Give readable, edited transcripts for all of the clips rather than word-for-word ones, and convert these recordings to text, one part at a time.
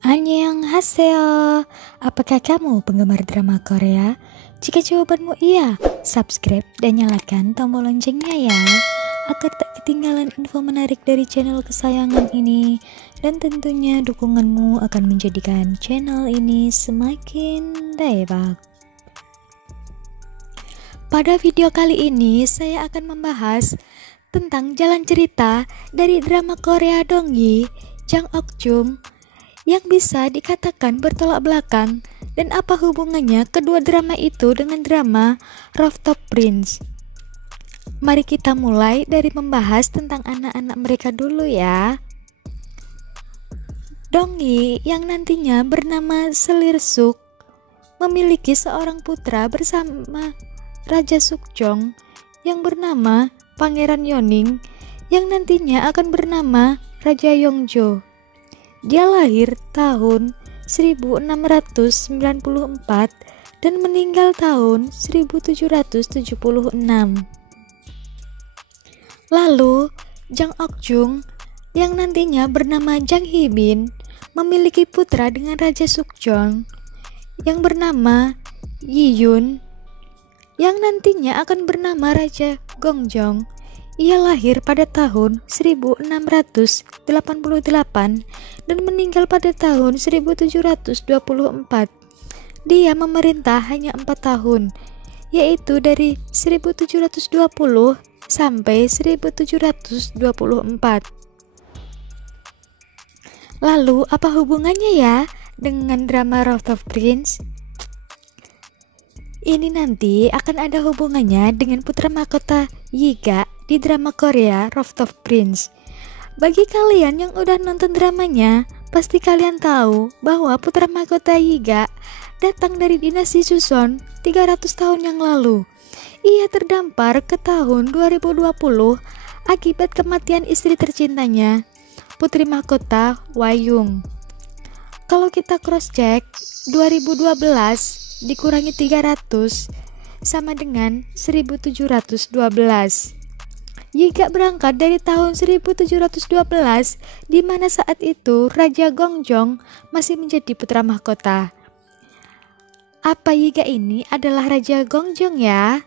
Annyeonghaseyo. Apakah kamu penggemar drama Korea? Jika jawabanmu iya, subscribe dan nyalakan tombol loncengnya ya, agar tak ketinggalan info menarik dari channel kesayangan ini. Dan tentunya dukunganmu akan menjadikan channel ini semakin daebak. Pada video kali ini saya akan membahas tentang jalan cerita dari drama Korea Dongyi, Jang Ok-jung, yang bisa dikatakan bertolak belakang, dan apa hubungannya kedua drama itu dengan drama Rooftop Prince. Mari kita mulai dari membahas tentang anak-anak mereka dulu ya. Dongyi yang nantinya bernama Selirsuk memiliki seorang putra bersama Raja Sukjong yang bernama Pangeran Yoning yang nantinya akan bernama Raja Yongjo. Dia lahir tahun 1694 dan meninggal tahun 1776. Lalu, Jang Ok-jung yang nantinya bernama Jang Hee-bin memiliki putra dengan Raja Sukjong yang bernama Yi-yun yang nantinya akan bernama Raja Gongjong. Ia lahir pada tahun 1688 dan meninggal pada tahun 1724. Dia memerintah hanya 4 tahun, yaitu dari 1720 sampai 1724. Lalu apa hubungannya ya dengan drama Rooftop Prince? Ini nanti akan ada hubungannya dengan putra mahkota Yiga di drama Korea Rooftop Prince. Bagi kalian yang udah nonton dramanya, pasti kalian tahu bahwa putra mahkota Yiga datang dari dinasti Joseon 300 tahun yang lalu. Ia terdampar ke tahun 2020 akibat kematian istri tercintanya, putri mahkota Hwayung. Kalau kita cross check, 2012 dikurangi 300 sama dengan 1712. Yiga berangkat dari tahun 1712, di mana saat itu Raja Gongjong masih menjadi putra mahkota. Apa Yiga ini adalah Raja Gongjong ya?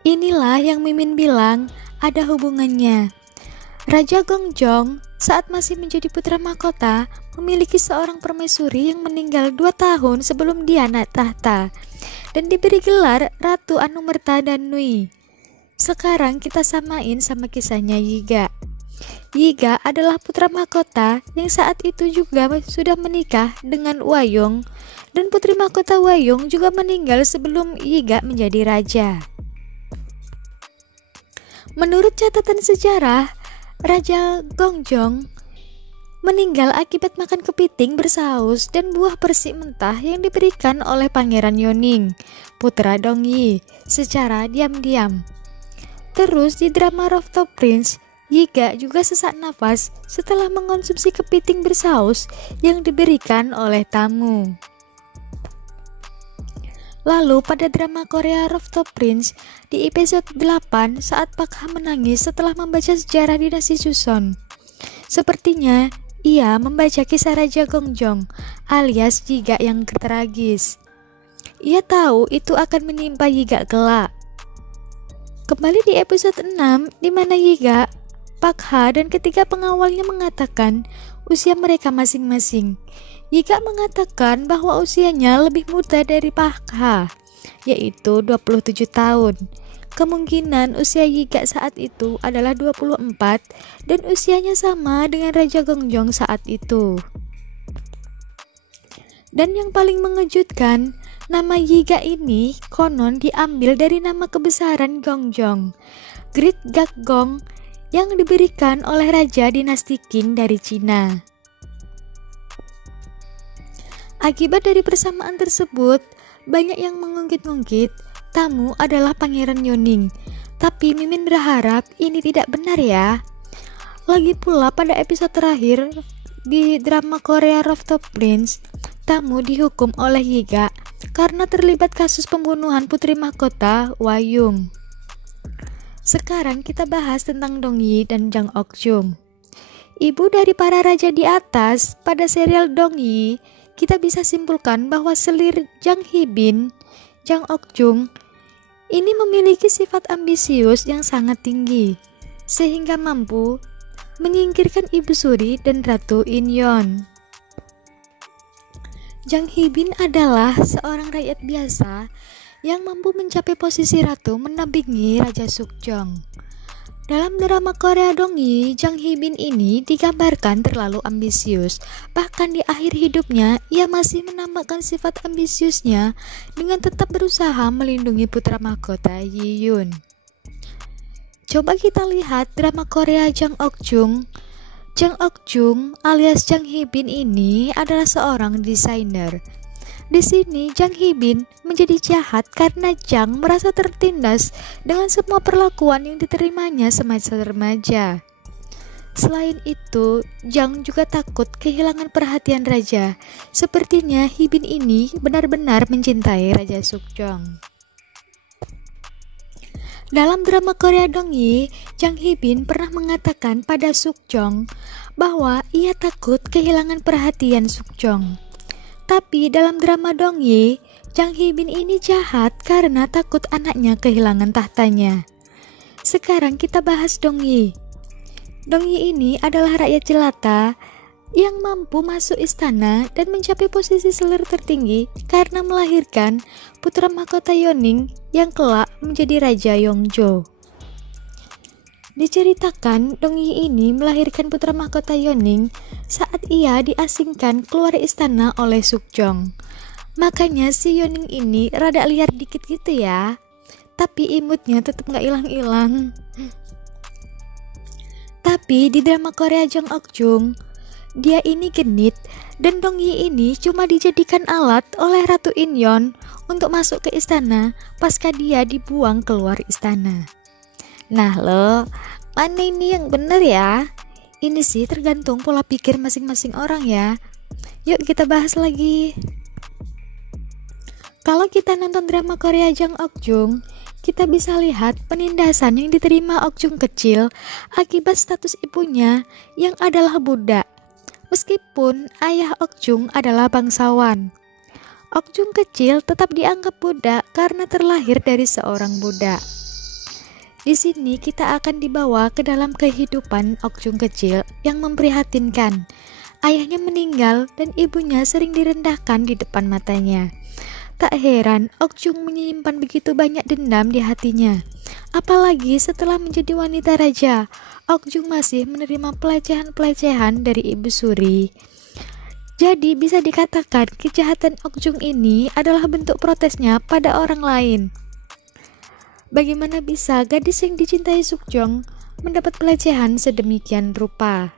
Inilah yang Mimin bilang ada hubungannya. Raja Gongjong saat masih menjadi putra mahkota memiliki seorang permaisuri yang meninggal 2 tahun sebelum dia naik tahta dan diberi gelar Ratu Anumerta dan Nui. Sekarang kita samain sama kisahnya Yiga. Yiga adalah putra mahkota yang saat itu juga sudah menikah dengan Hwayung, dan putri mahkota Hwayung juga meninggal sebelum Yiga menjadi raja. Menurut catatan sejarah, Raja Gongjong meninggal akibat makan kepiting bersaus dan buah persik mentah yang diberikan oleh Pangeran Yoning, putra Dongyi, secara diam-diam. Terus di drama Rooftop Prince, Yiga juga sesak nafas setelah mengonsumsi kepiting bersaus yang diberikan oleh tamu. Lalu pada drama Korea Rooftop Prince, di episode 8 saat Pak Ha menangis setelah membaca sejarah dinasti Joseon. Sepertinya ia membaca kisah Raja Gongjong alias Yiga yang tragis. Ia tahu itu akan menimpa Yiga kelak. Kembali di episode 6 di mana Yiga, Pak Ha dan ketiga pengawalnya mengatakan usia mereka masing-masing. Yiga mengatakan bahwa usianya lebih muda dari Pak Ha, yaitu 27 tahun. Kemungkinan usia Yiga saat itu adalah 24 dan usianya sama dengan Raja Gongjong saat itu. Dan yang paling mengejutkan, nama Yiga ini konon diambil dari nama kebesaran Gongjong, Great Gakgong, yang diberikan oleh Raja dinasti Qing dari Cina. Akibat dari persamaan tersebut, banyak yang mengungkit-ungkit tamu adalah Pangeran Yoning. Tapi Mimin berharap ini tidak benar ya. Lagi pula pada episode terakhir di drama Korea Rooftop Prince, tamu dihukum oleh Yiga karena terlibat kasus pembunuhan putri mahkota Hwayung. Sekarang kita bahas tentang Dongyi dan Jang Ok-jung. Ibu dari para raja di atas pada serial Dongyi, kita bisa simpulkan bahwa selir Jang Hee-bin, Jang Ok-jung, ini memiliki sifat ambisius yang sangat tinggi, sehingga mampu menyingkirkan Ibu Suri dan Ratu In-yeon. Jang Hee-bin adalah seorang rakyat biasa yang mampu mencapai posisi ratu mendampingi Raja Sukjong. Dalam drama Korea Dongyi, Jang Hee-bin ini digambarkan terlalu ambisius. Bahkan di akhir hidupnya, ia masih menambahkan sifat ambisiusnya dengan tetap berusaha melindungi putra mahkota Yi-yoon. Coba kita lihat drama Korea Jang Ok-jung. Jang Ok-jung alias Jang Hee-bin ini adalah seorang desainer. Di sini Jang Hee-bin menjadi jahat karena Jang merasa tertindas dengan semua perlakuan yang diterimanya semasa remaja. Selain itu, Jang juga takut kehilangan perhatian raja. Sepertinya Hee-bin ini benar-benar mencintai Raja Sukjong. Dalam drama Korea Dongyi, Jang Hee-bin pernah mengatakan pada Sukjong bahwa ia takut kehilangan perhatian Sukjong. Tapi dalam drama Dongyi, Jang Hee-bin ini jahat karena takut anaknya kehilangan tahtanya. Sekarang kita bahas Dongyi. Dongyi ini adalah rakyat jelata yang mampu masuk istana dan mencapai posisi selir tertinggi karena melahirkan putra mahkota Yeoning yang kelak menjadi Raja Yongjo. Diceritakan Dongyi ini melahirkan putra mahkota Yeoning saat ia diasingkan keluar istana oleh Sukjong. Makanya si Yeoning ini rada liar dikit gitu ya, tapi imutnya tetap gak hilang-hilang. Tapi di drama Korea Jang Ok-jung, dia ini genit dan Dongyi ini cuma dijadikan alat oleh Ratu In-yeon untuk masuk ke istana pasca dia dibuang keluar istana. Nah lo, mana ini yang bener ya? Ini sih tergantung pola pikir masing-masing orang ya. Yuk kita bahas lagi. Kalau kita nonton drama Korea Jang Ok-jung, kita bisa lihat penindasan yang diterima Ok-jung kecil akibat status ibunya yang adalah budak. Meskipun ayah Ok-jung adalah bangsawan, Ok-jung kecil tetap dianggap budak karena terlahir dari seorang budak. Di sini kita akan dibawa ke dalam kehidupan Ok-jung kecil yang memprihatinkan. Ayahnya meninggal dan ibunya sering direndahkan di depan matanya. Tak heran Ok-jung menyimpan begitu banyak dendam di hatinya. Apalagi setelah menjadi wanita raja, Ok-jung masih menerima pelecehan-pelecehan dari Ibu Suri. Jadi bisa dikatakan kejahatan Ok-jung ini adalah bentuk protesnya pada orang lain. Bagaimana bisa gadis yang dicintai Sukjong mendapat pelecehan sedemikian rupa?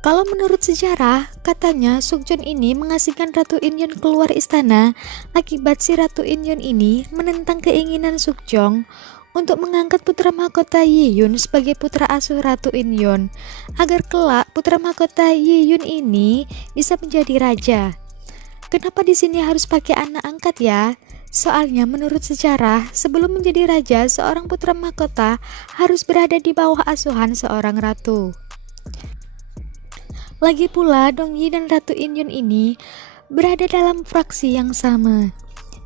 Kalau menurut sejarah, katanya Sukjong ini mengasingkan Ratu In-yeon keluar istana akibat si Ratu In-yeon ini menentang keinginan Sukjong untuk mengangkat putra mahkota Yi-yoon sebagai putra asuh Ratu In-yeon agar kelak putra mahkota Yi-yoon ini bisa menjadi raja. Kenapa di sini harus pakai anak angkat ya? Soalnya menurut sejarah, sebelum menjadi raja, seorang putra mahkota harus berada di bawah asuhan seorang ratu. Lagi pula, Dongyi dan Ratu In-yeon ini berada dalam fraksi yang sama.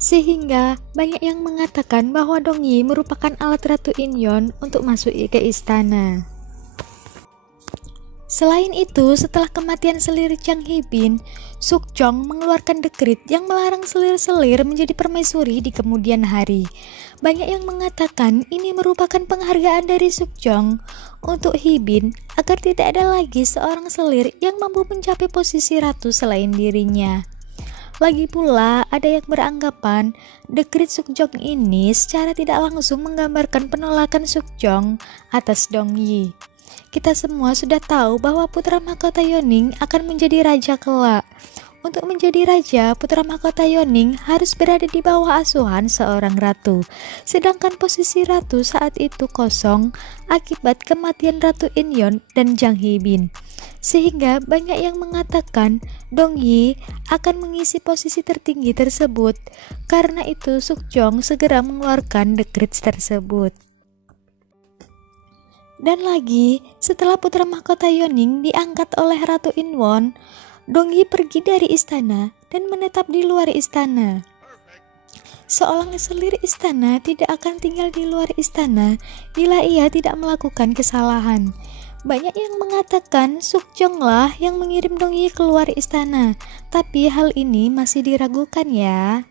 Sehingga banyak yang mengatakan bahwa Dongyi merupakan alat Ratu In-yeon untuk masuk ke istana. Selain itu, setelah kematian selir Jang Hee-bin, Sukjong mengeluarkan dekrit yang melarang selir-selir menjadi permaisuri di kemudian hari. Banyak yang mengatakan ini merupakan penghargaan dari Sukjong untuk Hee-bin agar tidak ada lagi seorang selir yang mampu mencapai posisi ratu selain dirinya. Lagi pula, ada yang beranggapan dekrit Sukjong ini secara tidak langsung menggambarkan penolakan Sukjong atas Dongyi. Kita semua sudah tahu bahwa putra mahkota Yeoning akan menjadi raja kelak. Untuk menjadi raja, putra mahkota Yeoning harus berada di bawah asuhan seorang ratu. Sedangkan posisi ratu saat itu kosong akibat kematian Ratu In-yeon dan Jang Hee-bin. Sehingga banyak yang mengatakan Dongyi akan mengisi posisi tertinggi tersebut. Karena itu Sukjong segera mengeluarkan dekrit tersebut. Dan lagi, setelah putra mahkota Yoning diangkat oleh Ratu Inwon, Dongyi pergi dari istana dan menetap di luar istana. Seorang selir istana tidak akan tinggal di luar istana bila ia tidak melakukan kesalahan. Banyak yang mengatakan Sukjong lah yang mengirim Dongyi keluar istana, tapi hal ini masih diragukan ya.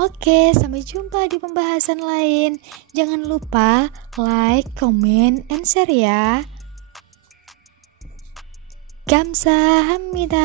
Oke, sampai jumpa di pembahasan lain. Jangan lupa like, comment, and share ya. 감사합니다.